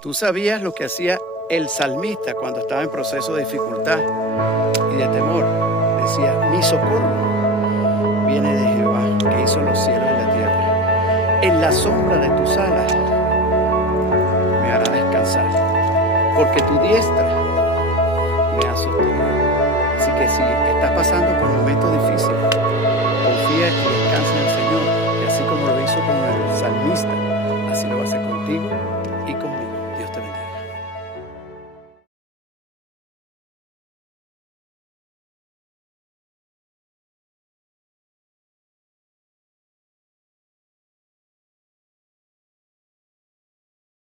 ¿Tú sabías lo que hacía el salmista cuando estaba en proceso de dificultad y de temor? Decía, mi socorro viene de Jehová, que hizo los cielos y la tierra. En la sombra de tus alas me hará descansar, porque tu diestra me ha sostenido. Así que si estás pasando por momentos difíciles, confía y descansa en el Señor, y así como lo hizo con el salmista,